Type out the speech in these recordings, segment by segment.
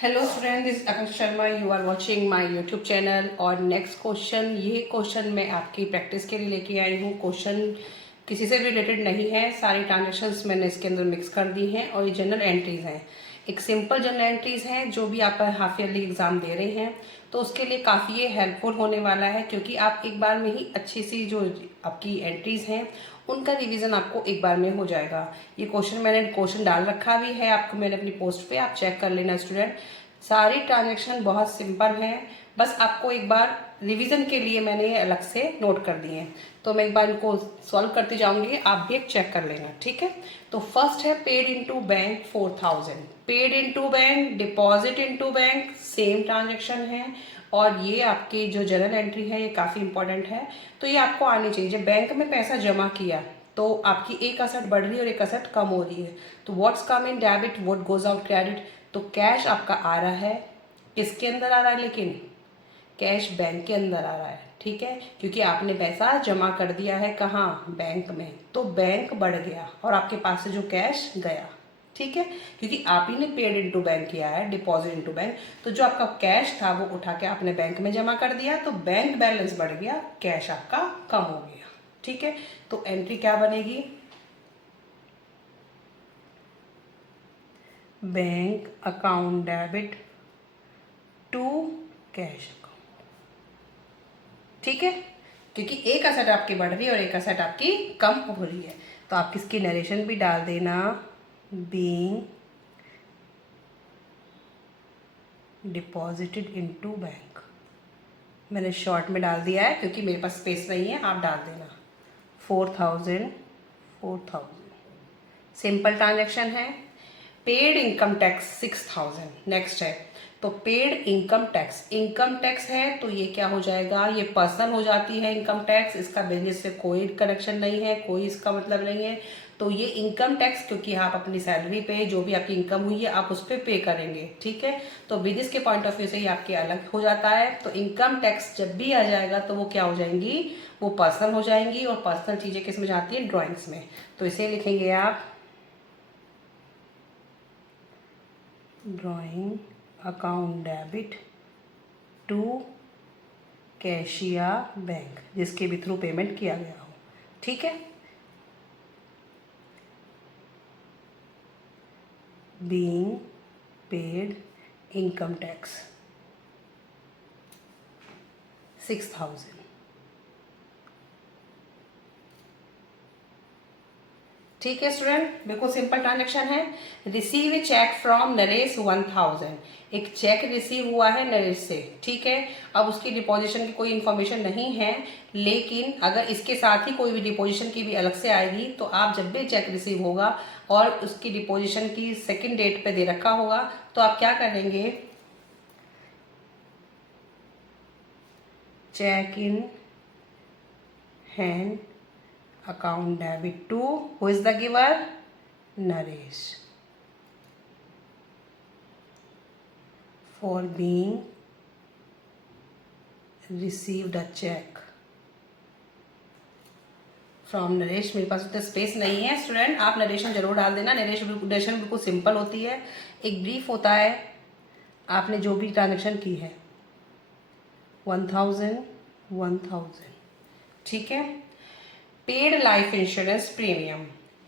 Hello student, this Akash Sharma. You are watching my YouTube channel. और next question, ये question मैं आपकी प्रैक्टिस के लिए लेके आई हूँ। क्वेश्चन किसी से भी रिलेटेड नहीं है, सारी ट्रांजेक्शन्स मैंने इसके अंदर मिक्स कर दी हैं और ये जनरल एंट्रीज हैं। एक सिंपल जनरल एंट्रीज हैं जो भी आप हाफ ईयरली एग्जाम दे रहे हैं तो उसके लिए काफ़ी ये हेल्पफुल होने वाला है, क्योंकि आप एक बार में ही अच्छी सी जो आपकी एंट्रीज हैं उनका रिवीजन आपको एक बार में हो जाएगा। ये मैंने क्वेश्चन डाल रखा भी है आपको, मैंने अपनी पोस्ट पे, आप चेक कर लेना स्टूडेंट। सारी ट्रांजेक्शन बहुत सिंपल है, बस आपको एक बार रिवीजन के लिए मैंने अलग से नोट कर दिए हैं। तो मैं एक बार इनको सॉल्व करती जाऊंगी, आप भी एक चेक कर लेना, ठीक है। तो फर्स्ट है paid into bank 4000, paid into bank, deposit into bank, same transaction है। और ये आपकी जो जर्नल एंट्री है ये काफ़ी इंपॉर्टेंट है, तो ये आपको आनी चाहिए। जब बैंक में पैसा जमा किया तो आपकी एक असेट बढ़ रही है और एक असेट कम हो रही है, तो what's come in debit, what goes out credit. तो कैश आपका आ रहा है, किसके अंदर आ रहा है, लेकिन कैश बैंक के अंदर आ रहा है, ठीक है, क्योंकि आपने पैसा जमा कर दिया है कहाँ, बैंक में। तो बैंक बढ़ गया और आपके पास से जो कैश गया, ठीक है, क्योंकि आप ही ने पेड इनटू बैंक किया है, डिपॉजिट इनटू बैंक। तो जो आपका कैश था वो उठा के आपने बैंक में जमा कर दिया, तो बैंक बैलेंस बढ़ गया, कैश आपका कम हो गया, ठीक है। तो एंट्री क्या बनेगी, bank account debit to cash account, ठीक है, क्योंकि एक असेट आपकी बढ़ रही है और एक असेट आपकी कम हो रही है। तो आप किसकी नरेशन भी डाल देना, बीइंग डिपॉजिटेड इनटू बैंक। मैंने शॉर्ट में डाल दिया है क्योंकि मेरे पास स्पेस नहीं है, आप डाल देना 4000 4000। सिंपल ट्रांजेक्शन है। Paid income tax 6000। नेक्स्ट है, तो पेड इनकम टैक्स है, तो ये क्या हो जाएगा, ये पर्सनल हो जाती है इनकम टैक्स, इसका बिजनेस से कोई कनेक्शन नहीं है, कोई इसका मतलब नहीं है। तो ये इनकम टैक्स, क्योंकि आप अपनी सैलरी पे जो भी आपकी इनकम हुई है आप उस पर पे करेंगे, ठीक है। तो बिजनेस के पॉइंट ऑफ व्यू से ये आपके अलग हो जाता है। तो इनकम टैक्स जब भी आ जाएगा तो वो क्या हो जाएंगी, वो पर्सनल हो जाएंगी। और पर्सनल चीज़ें किस में जाती है, ड्राइंग्स में। तो इसे लिखेंगे आप ड्राइंग अकाउंट डेबिट टू कैशिया बैंक, जिसके भी थ्रू पेमेंट किया गया हो, ठीक है। बीइंग पेड इनकम टैक्स 6000, ठीक है स्टूडेंट, बिल्कुल सिंपल ट्रांजेक्शन है। Receive a cheque from Naresh 1000, एक चेक रिसीव हुआ है नरेश से, ठीक है। अब उसकी डिपोजिशन की कोई इन्फॉर्मेशन नहीं है, लेकिन अगर इसके साथ ही कोई भी डिपोजिशन की भी अलग से आएगी तो आप जब भी चेक रिसीव होगा और उसकी डिपोजिशन की सेकेंड डेट पे दे रखा होगा तो आप क्या करेंगे, cheque in hand account debit to, who is the giver, Naresh, for being received a check from Naresh. मेरे पास उतना स्पेस नहीं है स्टूडेंट, आप नरेशन जरूर डाल देना। नरेशन बिल्कुल सिंपल होती है, एक ब्रीफ होता है, आपने जो भी ट्रांजेक्शन की है 1000, ठीक है। Paid life insurance premium,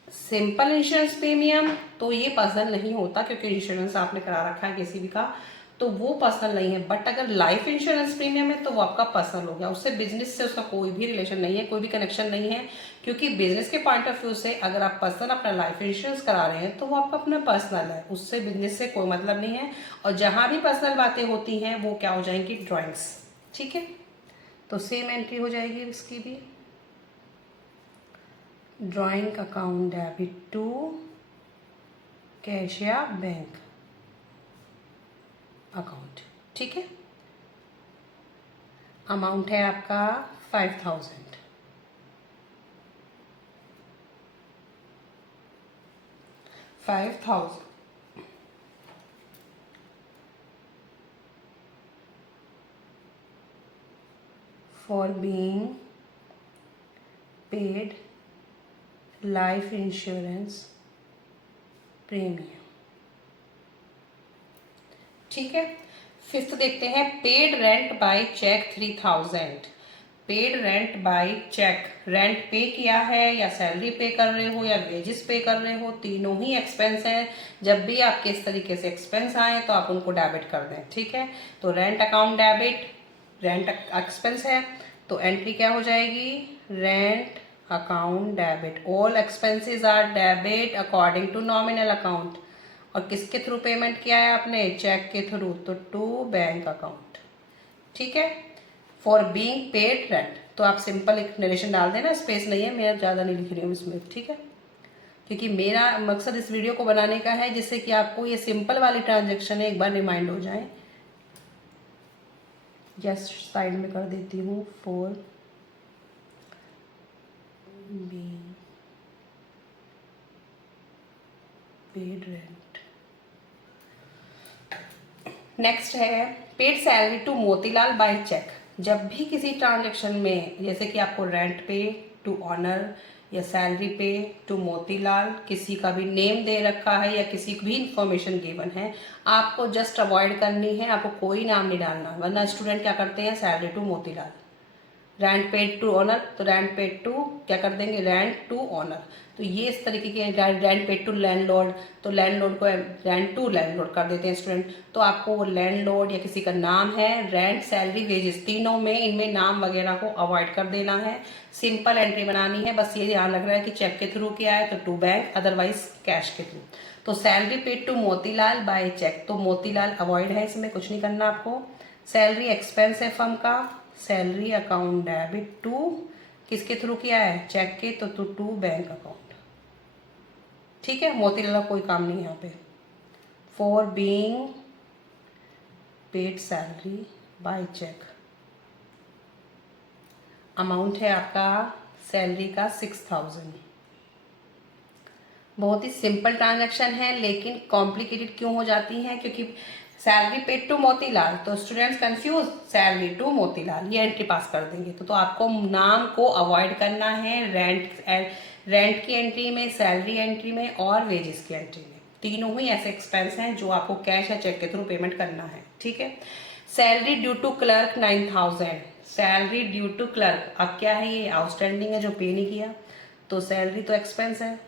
simple insurance premium तो ये पर्सनल नहीं होता, क्योंकि इंश्योरेंस आपने करा रखा है किसी भी का, तो वो पर्सनल नहीं है। बट अगर लाइफ इंश्योरेंस प्रीमियम है तो वो आपका पर्सनल हो गया, उससे बिजनेस से उसका कोई भी रिलेशन नहीं है, कोई भी कनेक्शन नहीं है। क्योंकि बिजनेस के पॉइंट ऑफ व्यू से अगर आप पर्सनल अपना लाइफ इंश्योरेंस करा रहे हैं तो वो आपका अपना पर्सनल है, उससे बिजनेस से कोई मतलब नहीं है। और जहां भी पर्सनल बातें होती हैं वो क्या हो जाएंगी, ड्रॉइंग्स, ठीक है। तो सेम एंट्री हो जाएगी इसकी भी, ड्राइंग अकाउंट डेबिट टू कैशिया बैंक अकाउंट, ठीक है। अमाउंट है आपका 5000, for being paid life insurance premium, ठीक है। फिफ्थ देखते हैं, paid rent by cheque 3000। Paid rent by cheque, rent pay किया है या सैलरी पे कर रहे हो या वेजेस पे कर रहे हो, तीनों ही एक्सपेंस है। जब भी आपके इस तरीके से एक्सपेंस आए तो आप उनको डेबिट कर दें, ठीक है। तो rent account debit, rent expense है तो एंट्री क्या हो जाएगी, rent account debit. All expenses are debit according to nominal account. और किसके थ्रू पेमेंट किया है आपने, चेक के थ्रू, तो टू बैंक अकाउंट, ठीक है। फॉर बीइंग पेड रेंट, तो आप सिंपल एक नरेशन डाल देना, स्पेस नहीं है, मैं ज़्यादा नहीं लिख रही हूँ इसमें, ठीक है। क्योंकि मेरा मकसद इस वीडियो को बनाने का है जिससे कि आपको ये सिंपल वाली ट्रांजेक्शन एक बार रिमाइंड हो जाए। जस्ट साइड में कर देती हूँ, for being paid rent. Next है, paid salary to Motilal by cheque. जब भी किसी ट्रांजेक्शन में, जैसे कि आपको रेंट पे टू ऑनर या सैलरी पे टू मोतीलाल, किसी का भी नेम दे रखा है या किसी भी इंफॉर्मेशन गिवन है, आपको जस्ट अवॉइड करनी है, आपको कोई नाम नहीं डालना। वरना स्टूडेंट क्या करते हैं, salary to Motilal, rent paid to owner, तो रेंट पेड टू क्या कर देंगे, रेंट टू ऑनर। तो ये इस तरीके के, रेंट पेड टू लैंडलॉर्ड, तो लैंडलॉर्ड को रेंट टू लैंडलॉर्ड कर देते हैं स्टूडेंट। तो आपको वो लैंडलॉर्ड या किसी का नाम है, रेंट, सैलरी, वेजेस, तीनों में इनमें नाम वगैरह को अवॉइड कर देना है। सिंपल एंट्री बनानी है, बस ये ध्यान रखना है कि चेक के थ्रू किया है तो टू बैंक, अदरवाइज कैश के थ्रू। तो salary paid to Motilal by cheque, तो मोतीलाल अवॉइड है, इसमें कुछ नहीं करना आपको। सैलरी एक्सपेंस है फर्म का, सैलरी अकाउंट डेबिट टू, किसके थ्रू किया है, चेक के, तो टू बैंक अकाउंट, ठीक है। मोतीलाल का कोई काम नहीं है यहाँ पे। For being paid salary by cheque, amount है आपका सैलरी का 6000। बहुत ही सिंपल ट्रांजैक्शन है, लेकिन कॉम्प्लिकेटेड क्यों हो जाती हैं, क्योंकि सैलरी पेड टू मोतीलाल, तो students confuse, salary to Motilal, ये एंट्री पास कर देंगे। तो आपको नाम को अवॉइड करना है, रेंट की एंट्री में, सैलरी एंट्री में और वेजेस की एंट्री में। तीनों ही ऐसे एक्सपेंस हैं जो आपको कैश या चेक के थ्रू पेमेंट करना है, ठीक है। Salary due to clerk 9000, salary due to clerk, अब क्या है, ये आउटस्टैंडिंग है जो पे नहीं किया, तो सैलरी तो एक्सपेंस है,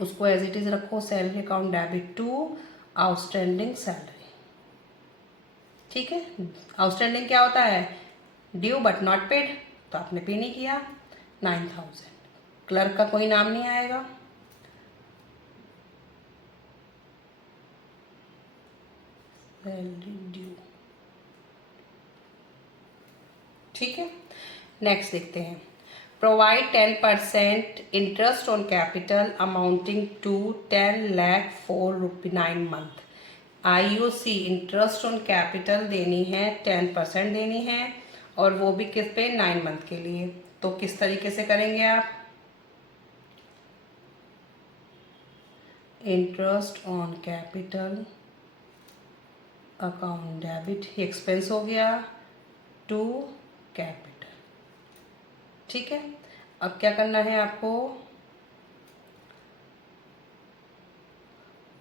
उसको एज इट इज रखो, salary account debit to outstanding salary, ठीक है। आउटस्टैंडिंग क्या होता है, ड्यू बट नॉट पेड, तो आपने पे नहीं किया, 9000। क्लर्क का कोई नाम नहीं आएगा, सैलरी ड्यू, ठीक है। नेक्स्ट देखते हैं, provide 10% interest on capital amounting to 10 lakh for ₹9 month. IOC interest on capital देनी है, 10% देनी है, और वो भी किस पे, 9 मंथ के लिए। तो किस तरीके से करेंगे आप, interest on capital account debit, ये एक्सपेंस हो गया, टू कैपिटल, ठीक है। अब क्या करना है आपको,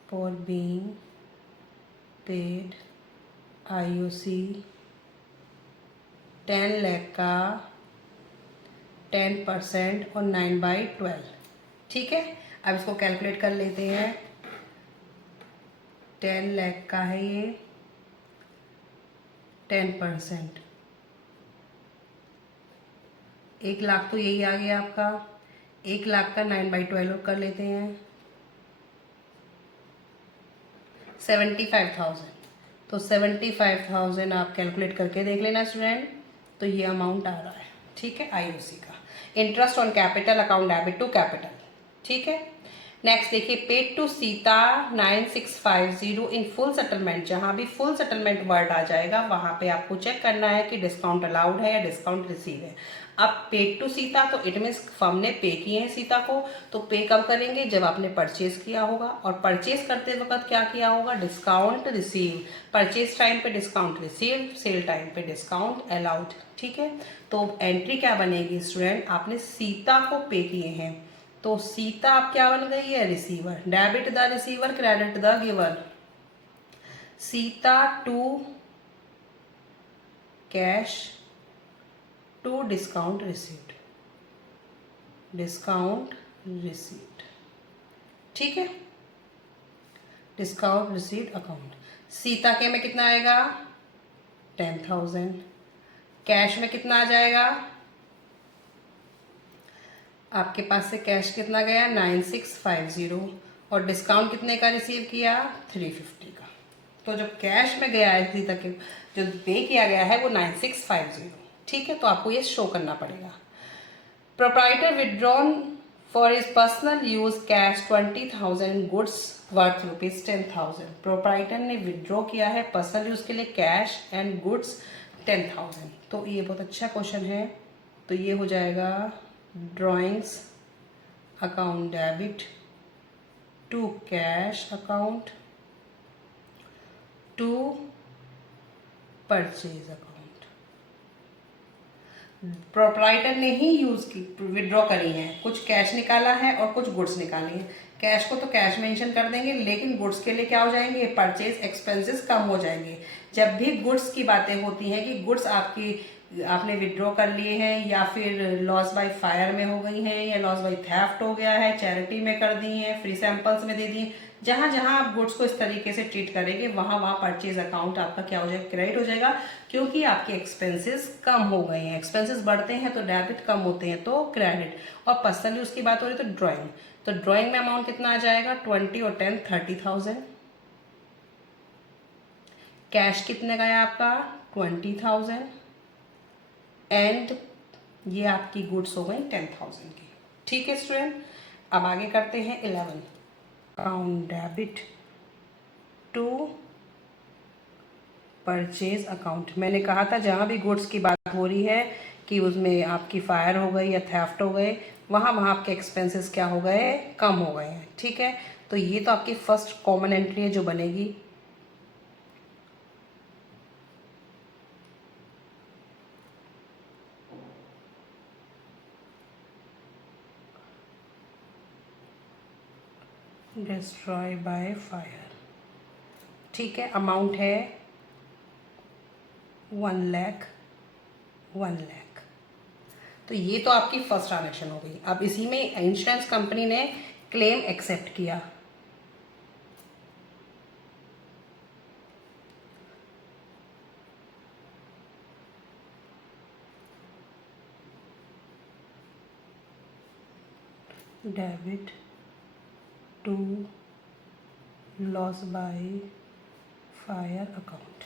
for being paid IOC 10 lakh का 10% और 9/12, ठीक है। अब इसको कैलकुलेट कर लेते हैं, 10 लाख का है ये, 10%, 1 लाख तो यही आ गया आपका, 1 लाख का 9/12 कर लेते हैं, 75,000। तो 75,000 आप कैलकुलेट करके देख लेना स्टूडेंट, तो ये अमाउंट आ रहा है, ठीक है, IOC का, interest on capital account debit to capital, ठीक है। नेक्स्ट देखिए, paid to Sita 9650 in full settlement. जहां भी फुल सेटलमेंट वर्ड आ जाएगा वहां पे आपको चेक करना है कि डिस्काउंट अलाउड है या डिस्काउंट रिसीव है। अब पेड टू सीता, तो इट मीन्स फर्म ने पे किए हैं सीता को, तो पे कब करेंगे, जब आपने परचेज किया होगा, और परचेज करते वक्त क्या किया होगा, डिस्काउंट रिसीव, परचेज टाइम पे डिस्काउंट रिसीव, सेल टाइम पे डिस्काउंट अलाउड, ठीक है। तो एंट्री क्या बनेगी स्टूडेंट, आपने सीता को पे किए हैं, तो सीता आप क्या बन गई है, receiver, debit the receiver, credit the giver. Sita to cash to discount received, discount received, ठीक है, डिस्काउंट रिसीव्ड अकाउंट। सीता के में कितना आएगा 10,000, कैश में कितना आ जाएगा, आपके पास से कैश कितना गया 9650, और डिस्काउंट कितने का रिसीव किया 350 का। तो जो कैश में गया है सीता के जो पे किया गया है वो 9650, ठीक है। तो आपको ये शो करना पड़ेगा। Proprietor withdrawn for his personal use cash 20,000, goods worth ₹10,000। Proprietor ने विड्रॉ किया है पर्सनल यूज के लिए कैश एंड गुड्स 10,000। तो ये बहुत अच्छा क्वेश्चन है। तो ये हो जाएगा drawings account debit to cash account to purchase account. Proprietor ने ही यूज की विड्रॉ करी है, कुछ कैश निकाला है और कुछ गुड्स निकाली है। कैश को तो कैश मेंशन कर देंगे, लेकिन गुड्स के लिए क्या हो जाएंगे, परचेज एक्सपेंसेस कम हो जाएंगे। जब भी गुड्स की बातें होती हैं कि गुड्स आपने विड्रॉ कर लिए हैं या फिर लॉस बाय फायर में हो गई हैं या लॉस बाय थेफ्ट हो गया है, चैरिटी में कर दी हैं, फ्री सैंपल्स में दे दी, जहां जहां आप गुड्स को इस तरीके से ट्रीट करेंगे वहां वहां परचेज अकाउंट आपका क्या हो जाएगा, क्रेडिट हो जाएगा, क्योंकि आपके एक्सपेंसेस कम हो गए हैं। एक्सपेंसेस बढ़ते हैं तो डेबिट, कम होते हैं तो क्रेडिट। और पर्सनल यूज की बात हो रही है तो ड्राइंग, तो ड्राइंग में अमाउंट कितना आ जाएगा 20 और 10 30,000। कैश कितने का है आपका 20,000 एंड ये आपकी गुड्स हो गई 10,000 की, ठीक है स्टूडेंट। अब आगे करते हैं 11 account debit to purchase account. मैंने कहा था जहाँ भी गुड्स की बात हो रही है कि उसमें आपकी फायर हो गई या थेफ्ट हो गए, वहाँ वहाँ आपके एक्सपेंसेस क्या हो गए, कम हो गए हैं, ठीक है। तो ये तो आपकी फर्स्ट कॉमन एंट्री है जो बनेगी। डिस्ट्रॉय बाय फायर, ठीक है। अमाउंट है 1 लाख। तो ये तो आपकी फर्स्ट ट्रांजेक्शन हो गई। अब इसी में इंश्योरेंस कंपनी ने क्लेम एक्सेप्ट किया, debit to loss by fire account.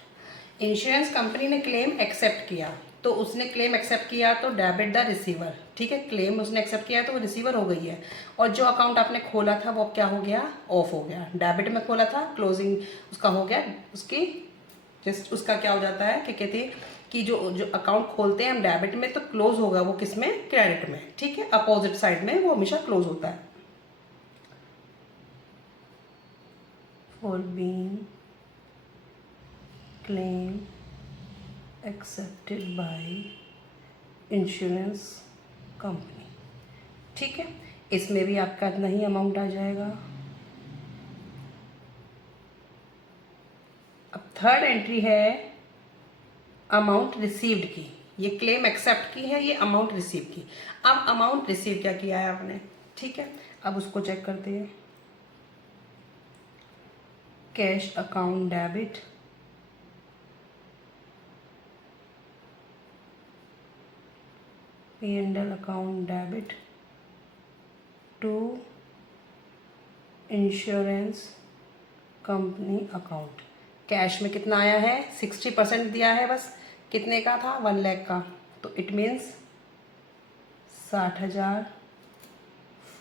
Insurance company ने क्लेम एक्सेप्ट किया, तो उसने क्लेम एक्सेप्ट किया तो डेबिट द रिसीवर, ठीक है। क्लेम उसने एक्सेप्ट किया तो वो रिसीवर हो गई है, और जो अकाउंट आपने खोला था वो क्या हो गया, ऑफ हो गया। डेबिट में खोला था, क्लोजिंग उसका हो गया, उसकी जस्ट उसका क्या हो जाता है कि कहते हैं कि जो अकाउंट खोलते हैं हम डेबिट में तो क्लोज होगा वो किस में, क्रेडिट में, ठीक है। अपोजिट साइड में वो हमेशा क्लोज होता है। For being claim accepted by insurance company, ठीक है। इसमें भी आपका इतना ही अमाउंट आ जाएगा। अब थर्ड एंट्री है अमाउंट रिसीव्ड की। ये क्लेम एक्सेप्ट की है, ये अमाउंट रिसीव की। अब अमाउंट रिसीव क्या किया है आपने, ठीक है। अब उसको चेक करते हैं। Cash account debit P&L account debit to insurance company account. Cash में कितना आया है 60% दिया है, बस कितने का था 1 लाख का, तो इट मीन्स 60,000,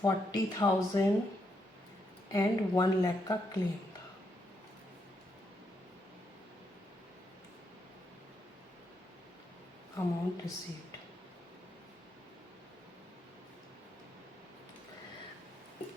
40,000 एंड 1 लाख का क्लेम था। Amount received.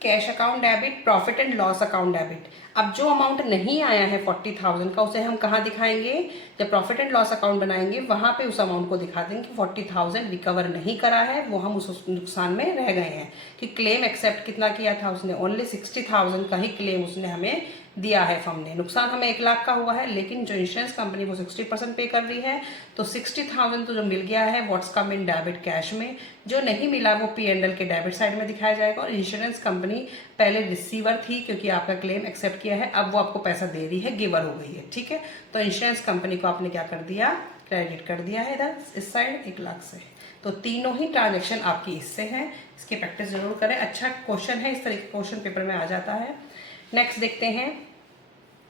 Cash account debit, profit and loss account debit. अब जो अमाउंट नहीं आया है 40,000 का उसे हम कहाँ दिखाएंगे, जब प्रॉफिट एंड लॉस अकाउंट बनाएंगे वहां पे उस अमाउंट को दिखा देंगे कि 40,000 रिकवर नहीं करा है, वो हम उस नुकसान में रह गए हैं। कि क्लेम एक्सेप्ट कितना किया था उसने, ओनली 60,000 का ही क्लेम उसने हमें दिया है फर्म ने। नुकसान हमें 1 लाख का हुआ है, लेकिन जो इंश्योरेंस कंपनी वो 60% पे कर रही है, तो 60,000 तो जो मिल गया है what's come in debit cash में, जो नहीं मिला वो P&L के डेबिट साइड में दिखाया जाएगा। और इंश्योरेंस कंपनी पहले रिसीवर थी क्योंकि आपका क्लेम एक्सेप्ट किया है, अब वो आपको पैसा दे रही है, गिवर हो गई है, ठीक है। तो इंश्योरेंस कंपनी को आपने क्या कर दिया, क्रेडिट कर दिया है इधर इस साइड 1 लाख से। तो तीनों ही ट्रांजेक्शन आपकी इससे हैं। इसकी प्रैक्टिस जरूर करें, अच्छा क्वेश्चन है, इस तरह के क्वेश्चन पेपर में आ जाता है। नेक्स्ट देखते हैं,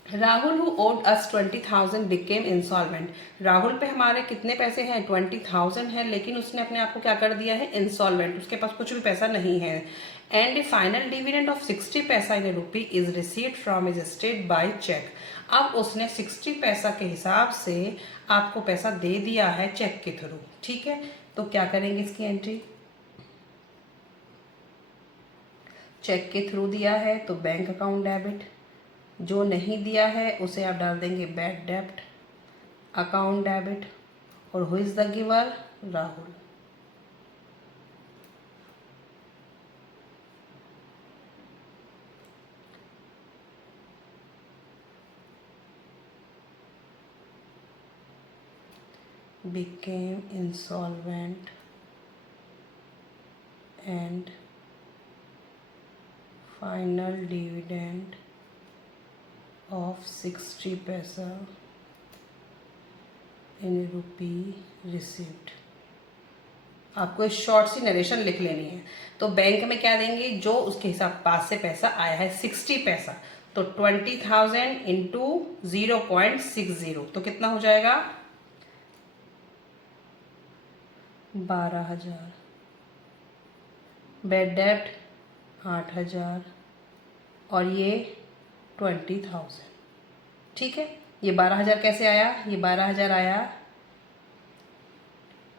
Rahul who owed us 20,000 became insolvent. Rahul पे हमारे कितने पैसे हैं, 20,000 है, लेकिन उसने अपने आप को क्या कर दिया है, इंसॉल्वेंट, उसके पास कुछ भी पैसा नहीं है। And the final dividend of 60 paisa in rupee is received from his estate by cheque. अब उसने 60 पैसा के हिसाब से आपको पैसा दे दिया है चेक के थ्रू, ठीक है। तो क्या करेंगे इसकी एंट्री, चेक के थ्रू दिया है तो बैंक अकाउंट डेबिट, जो नहीं दिया है उसे आप डाल देंगे बैड डेब्ट अकाउंट डेबिट। और who is the giver, Rahul. became insolvent and final dividend of 60 पैसा in rupee received। आपको इस शॉर्ट सी नरेशन लिख लेनी है। तो बैंक में क्या देंगे, जो उसके हिसाब पास से पैसा आया है 60 पैसा, तो 20,000 इंटू 0.60, तो कितना हो जाएगा, 12,000। बैड डेब्ट 8,000 और ये 20,000, ठीक है। ये 12,000 कैसे आया, ये 12,000 आया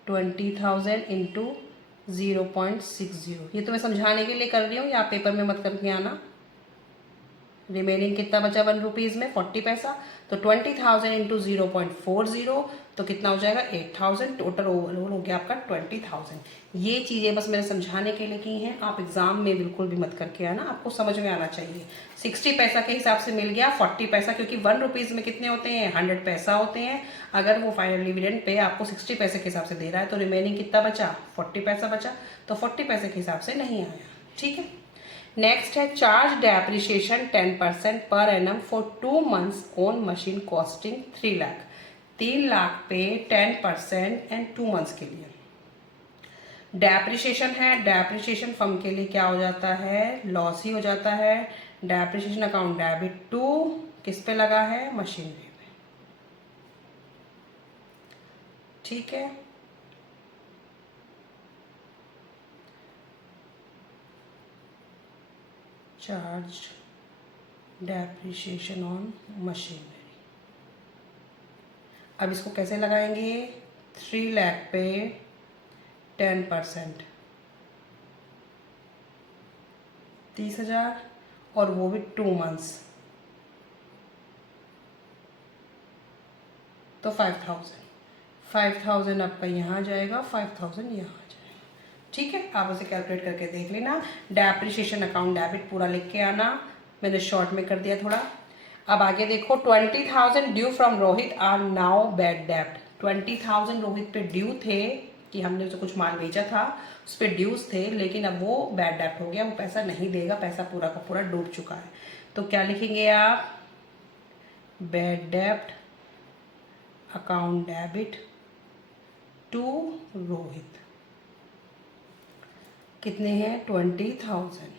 20,000 इंटू 0.60। ये तो मैं समझाने के लिए कर रही हूँ, या आप पेपर में मत करके आना। रिमेनिंग कितना बचा 1 रुपीज़ में, 40 पैसा, तो 20,000 इंटू 0.40, तो कितना हो जाएगा 8,000। टोटल ओवरऑल हो गया आपका 20,000। ये चीज़ें बस मैंने समझाने के लिए की हैं, आप एग्जाम में बिल्कुल भी मत करके आना, आपको समझ में आना चाहिए। 60 पैसा के हिसाब से मिल गया 40 पैसा, क्योंकि 1 रुपीज़ में कितने होते हैं, 100 पैसा होते हैं। अगर वो फाइनल डिविडेंड पे आपको 60 पैसे के हिसाब से दे रहा है, तो रिमेनिंग कितना बचा, 40 पैसा बचा, तो 40 पैसे के हिसाब से नहीं आया, ठीक है। नेक्स्ट है, charge depreciation 10% per annum for 2 months on machine costing 3 lakh. 3 lakh पे 10% एंड 2 मंथ्स के लिए डेप्रिसिएशन है। डेप्रिसिएशन फर्म के लिए क्या हो जाता है, लॉस ही हो जाता है। डेप्रिसिएशन अकाउंट डेबिट टू किस पे लगा है, मशीनरी पे, ठीक है। Charge depreciation on machinery. अब इसको कैसे लगाएंगे, 3 लाख पे 10%, 30,000, और वो भी 2 मंथ्स, तो 5,000 आपका यहाँ जाएगा, 5,000 यहाँ आ जाएगा, ठीक है। आप उसे कैलकुलेट करके देख लेना। डेप्रिसिएशन अकाउंट डेबिट पूरा लिख के आना, मैंने शॉर्ट में कर दिया थोड़ा। अब आगे देखो, 20,000 due from Rohit are now bad डेब्ट। 20,000 रोहित पे ड्यू थे, कि हमने उसे कुछ माल बेचा था, उस पर ड्यूज थे, लेकिन अब वो बैड डेब्ट हो गया, वो पैसा नहीं देगा, पैसा पूरा का पूरा डूब चुका है। तो क्या लिखेंगे आप, बैड डेब्ट अकाउंट डेबिट टू रोहित, कितने हैं, 20,000।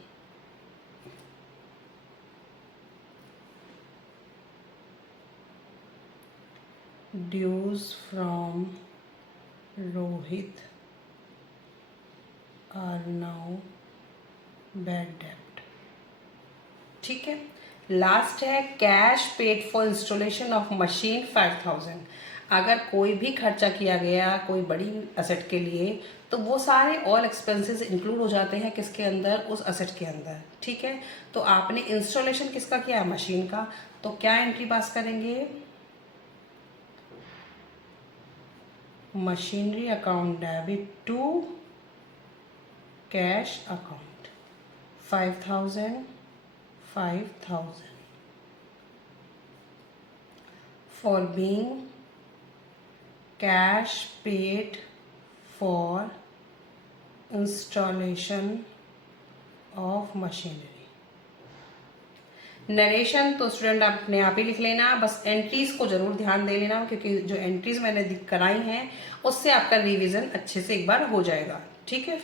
Dues from Rohit are now bad डेब्ट, ठीक है। लास्ट है, cash paid for installation of machine 5,000। अगर कोई भी खर्चा किया गया कोई बड़ी असेट के लिए, तो वो सारे ऑल एक्सपेंसेस इंक्लूड हो जाते हैं किसके अंदर, उस असेट के अंदर, ठीक है। तो आपने इंस्टॉलेशन किसका किया, मशीन का, तो क्या एंट्री पास करेंगे, machinery account debit to cash account 5,000, 5,000, for being cash paid for installation of machinery. Narration तो स्टूडेंट अपने आप ही लिख लेना, बस एंट्रीज को जरूर ध्यान दे लेना, क्योंकि जो एंट्रीज मैंने कराई हैं उससे आपका रिवीजन अच्छे से एक बार हो जाएगा। ठीक है।